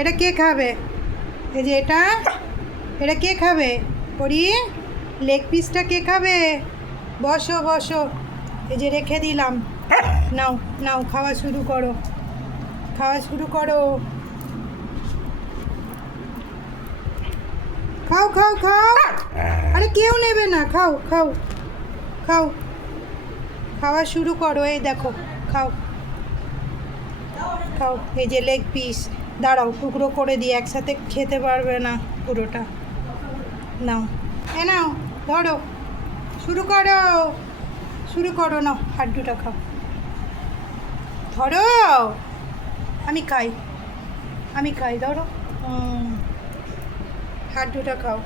এটা কে খাবে? এই যে এটা এটা কে খাবে? পরি লেগ পিসটা কে খাবে? বসো বসো, এই যে রেখে দিলাম। নাও নাও, খাওয়া শুরু করো, খাওয়া শুরু করো। খাও খাও খাও। আরে কেউ নেবে না, খাও খাও খাও, খাওয়া শুরু করো। এই দেখো, খাও খাও। এই যে লেগ পিস, দাঁড়াও টুকরো করে দিই, একসাথে খেতে পারবে না পুরোটা। নাও, এ নাও, ধরো, শুরু করো, শুরু করো। নাও, হাড্ডুটা খাও, ধরো। আমি খাই, আমি খাই, ধরো। হাড্ডুটা খাও।